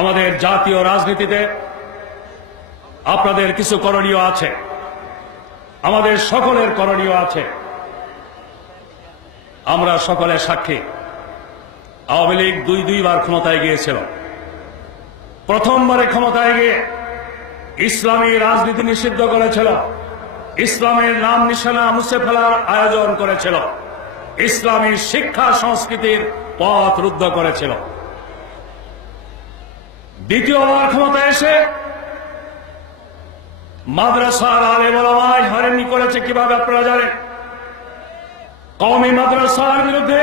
আমাদের জাতীয় রাজনীতিতে আপনাদের কিছু করণীয় আছে, আমাদের সকলের করণীয় আছে। আমরা সকলে সাক্ষী, আওয়ামী লীগ দুইবার ক্ষমতায় গিয়েছিল। প্রথমবারে ক্ষমতায় গিয়ে ইসলামী রাজনীতি নিষিদ্ধ করেছিল, ইসলামের নাম নিশানা মুছে ফেলার আয়োজন করেছিল, ইসলামী শিক্ষা সংস্কৃতির পথ রুদ্ধ করেছিল। দ্বিতীয়বার ক্ষমতায় এসে মাদ্রাসার আলেম ওলামায় হয়রানি করেছে কিভাবে আপনারা জানেন। কওমি মাদ্রাসার বিরুদ্ধে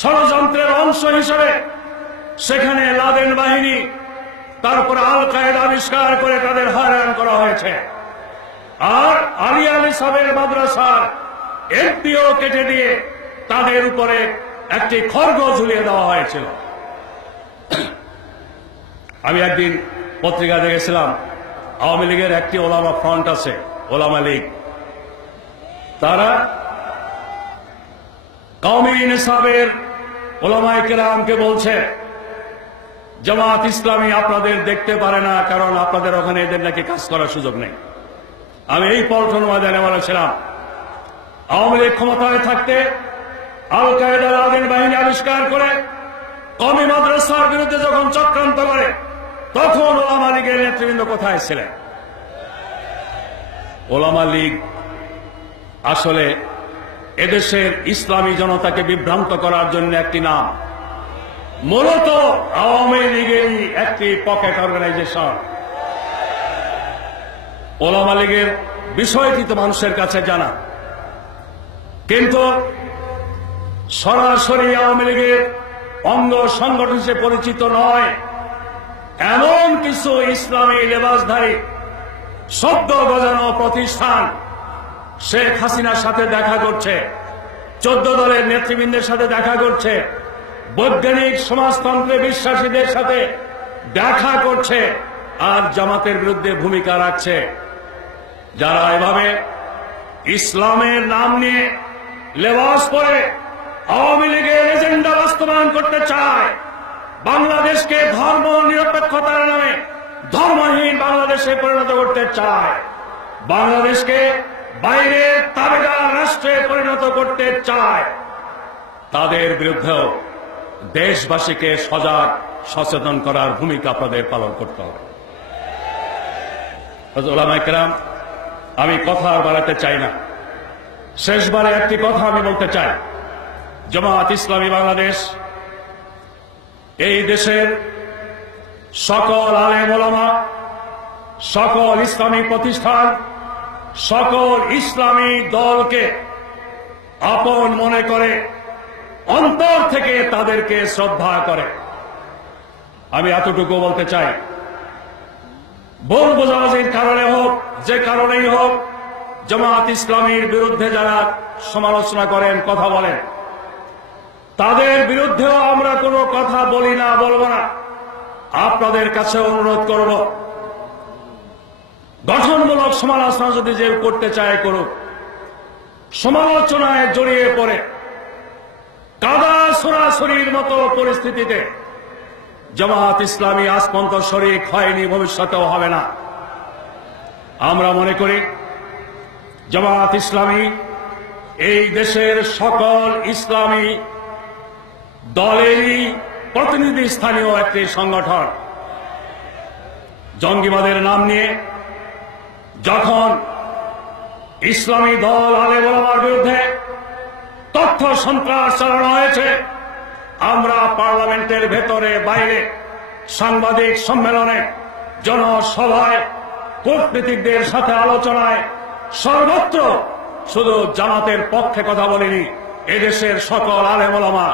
ষড়যন্ত্রের অংশ হিসেবে সেখানে লাদেন বাহিনী, তারপর আল কায়েদা আবিষ্কার করে তাদের হয়রান করা হয়েছে। আর আলিয়া নিসাবের মাদ্রাসার একটিও কেটে দিয়ে তাদের উপরে একটি খড়গ ঝুলিয়ে দেওয়া হয়েছিল। আমি একদিন পত্রিকা দেখেছিলাম, আওয়ামী লীগের একটি ওলামা ফ্রন্ট আছে, ওলামা লীগ, তারা কওমি নিসাবের ওলামায়ে কেরামকে বলছে জামাত ইসলামী আপনাদের দেখতে পারে না, কারণ আপনাদের ওখানে এদের নাকি কাজ করার সুযোগ নেই। আমি এই পল্টন ময়দানে বলেছিলাম, আওয়ামী লীগ ক্ষমতায় থাকতে আল কায়েদা লাদেন বাহিনী আবিষ্কার করে কওমি মাদ্রাসার বিরুদ্ধে যখন চক্রান্ত করে, তখন ওলামা লীগের নেতৃবৃন্দ কোথায় ছিলেন? ওলামা লীগ আসলে এদেশের ইসলামী জনতাকে বিভ্রান্ত করার জন্য একটি নাম, মূলত আওয়ামী লীগেরই একটি পকেট অর্গানাইজেশন। ওলামা লীগের বিষয়টি তো মানুষের কাছে জানা, কিন্তু সরাসরি আওয়ামী লীগের অঙ্গ সংগঠন হিসেবে পরিচিত নয় এমন কিছু ইসলামী লেবাসধারী শব্দ গজানো প্রতিষ্ঠান শেখ হাসিনার সাথে দেখা করছে, 14 দলের নেতৃবৃন্দের সাথে দেখা করছে, বৈজ্ঞানিক সমাজতন্ত্রে বিশ্বাসীদের সাথে দেখা করছে, আর জামাতের বিরুদ্ধে ভূমিকা রাখছে। যারা এভাবে ইসলামের নাম নিয়ে লেবাস পরে আওয়ামী লীগের এজেন্ডা বাস্তবায়ন করতে চায়, বাংলাদেশকে ধর্ম নিরপেক্ষতার নামে ধর্মহীন বাংলাদেশে পরিণত করতে চায়, বাংলাদেশকে বাইরের তাবেদার রাষ্ট্রে পরিণত করতে চায়, তাদের বিরুদ্ধেও দেশবাসীকে সজাগ সচেতন করার ভূমিকা আপনাদের পালন করতে হবে। ওলামায়ে কেরাম, আমি কথা আর বাড়াতে চাই না, শেষবারে একটি কথা আমি বলতে চাই। জামাত ইসলামী বাংলাদেশ এই দেশের সকল আলেম ওলামা, সকল ইসলামী প্রতিষ্ঠান, সকল ইসলামী দলকে আপন মনে করে, অন্তর থেকে তাদেরকে শ্রদ্ধা করে। আমি এতটুকু বলতে চাই, ভুল বোঝাবুঝির কারণে হোক, যে কারণেই হোক, জামাত ইসলামীর বিরুদ্ধে যারা সমালোচনা করেন, কথা বলেন, তাদের বিরুদ্ধেও আমরা কোনো কথা বলি না, বলবো না। আপনাদের কাছে অনুরোধ করব, গঠনমূলক সমালোচনা যদি যে করতে চায় করুক, সমালোচনায় জড়িয়ে পড়ে কাদা সরাসরির মতো পরিস্থিতিতে জামাত ইসলামী আজ পর্যন্ত শরীক হয়নি, ভবিষ্যতেও হবে না। আমরা মনে করি জামাত ইসলামী এই দেশের সকল ইসলামী দলেরই প্রতিনিধি স্থানীয় একটি সংগঠন। জঙ্গিবাদের নাম নিয়ে যখন ইসলামী দল আলেম ওলামার বিরুদ্ধে তথ্য সন্ত্রাস চালানো হয়েছে, আমরা পার্লামেন্টের ভেতরে বাইরে, সাংবাদিক সম্মেলনে, জনসভায়, কূটনীতিকদের সাথে আলোচনায়, সর্বত্র শুধু জামাতের পক্ষে কথা বলিনি, এদেশের সকল আলেম ওলামা,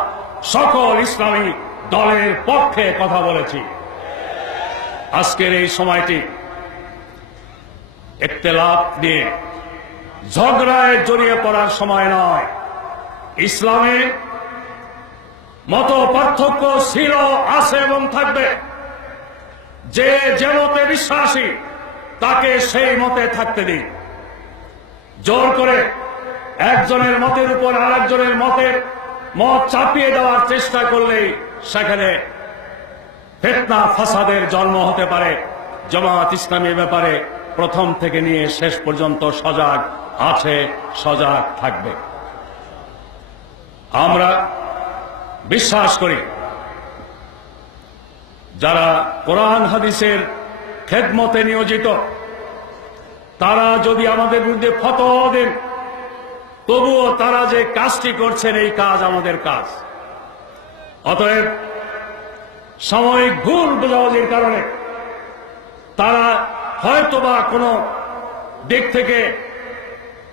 সকল ইসলামী দলের পক্ষে কথা বলেছি। আজকের এই সময়টি ইখতিলাফ নিয়ে ঝগড়ায় জড়িয়ে পড়ার সময় নয়। ইসলামের মত পার্থক্য ছিল, আছে এবং থাকবে। যে যে মতে বিশ্বাসী তাকে সেই মতে থাকতে দিন। জোর করে একজনের মতের উপর আরেকজনের মত চাপিয়ে দেওয়ার চেষ্টা করলেই সেখানে ফিতনা ফাসাদের জন্ম হতে পারে। জামাত ইসলামীর ব্যাপারে প্রথম থেকে নিয়ে শেষ পর্যন্ত সজাগ আছে, সজাগ থাকবে। আমরা বিশ্বাস করি যারা কোরআন হাদিসের খেদমতে নিয়োজিত তারা যদি আমাদের বিরুদ্ধে ফতোয়া দেন, তবুও তারা যে কাজটি করছেন এই কাজ আমাদের কাজ। অতএব সাময়িক ভুল বোঝাবুঝির কারণে তারা হয়তোবা কোনো দিক থেকে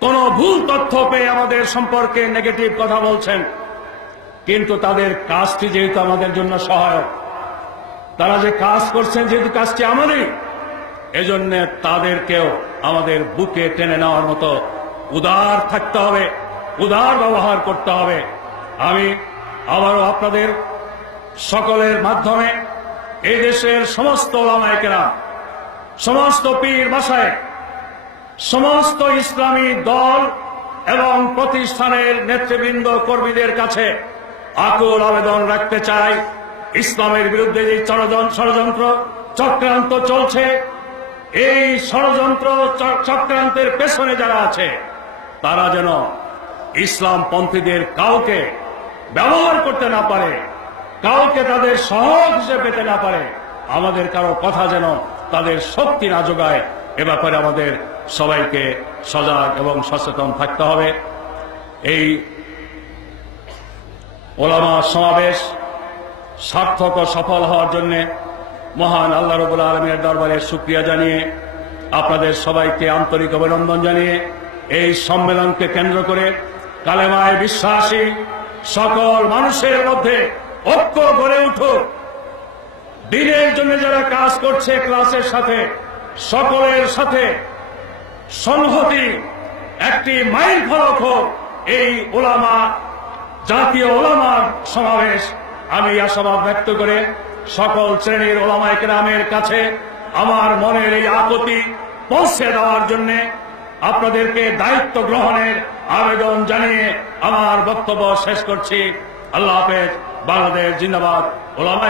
কোনো ভুল তথ্য পেয়ে আমাদের সম্পর্কে নেগেটিভ কথা বলছেন, কিন্তু তাদের কাজটি যেহেতু আমাদের জন্য সহায়ক, তারা যে কাজ করছেন যেহেতু কাজটি আমারই, এজন্য তাদেরকেও আমাদের বুকে টেনে নেওয়ার মতো উদার থাকতে হবে, উদার ব্যবহার করতে হবে। আমি আবারও আপনাদের সকলের মাধ্যমে এই দেশের সমস্ত ওলামায়ে কেরাম, সমস্ত পীর মাশায়েখ, সমস্ত ইসলামী দল এবং প্রতিষ্ঠানের নেতৃবৃন্দ কর্মীদের কাছে আকুল আবেদন রাখতে চাই, ইসলামের বিরুদ্ধে যে ষড়যন্ত্র চক্রান্ত চলছে, এই ষড়যন্ত্র চক্রান্তের পেছনে যারা আছে তারা যেন ইসলামপন্থীদের কাউকে ব্যবহার করতে না পারে, কাউকে তাদের সহজ হিসেবে পেতে না পারে, আমাদের কারো কথা যেন তাদের শক্তি না যোগায়। এ ব্যাপারে আমাদের সবাইকে সজাগ এবং সচেতন থাকতে হবে। এই ওলামা সমাবেশ সার্থক ও সফল হওয়ার জন্য মহান আল্লাহ রাব্বুল আলামিনের দরবারে শুকরিয়া জানিয়ে, আপনাদের সবাইকে আন্তরিক অভিনন্দন জানিয়ে, এই সম্মেলনকে কেন্দ্র করে কালেমায় বিশ্বাসী সকল মানুষের মধ্যে ঐক্য গড়ে উঠুক। দিনের জন্য যারা কাজ করছে ক্লাসের সাথে সকলের সাথে সংহতি একটি মাইল ফলক হোক এই ওলামা জাতীয় ওলামা সমাবেশ। আমি আশাবাদ ব্যক্ত করে সকল শ্রেণীর ওলামায়ে কেরামের কাছে আমার মনের এই আকুতি পৌঁছে দেওয়ার জন্য আপনাদেরকে দায়িত্ব গ্রহণের আবেদন জানিয়ে আমার বক্তব্য শেষ করছি। আল্লাহ হাফেজ। বাংলাদেশ জিন্দাবাদ। ওলামা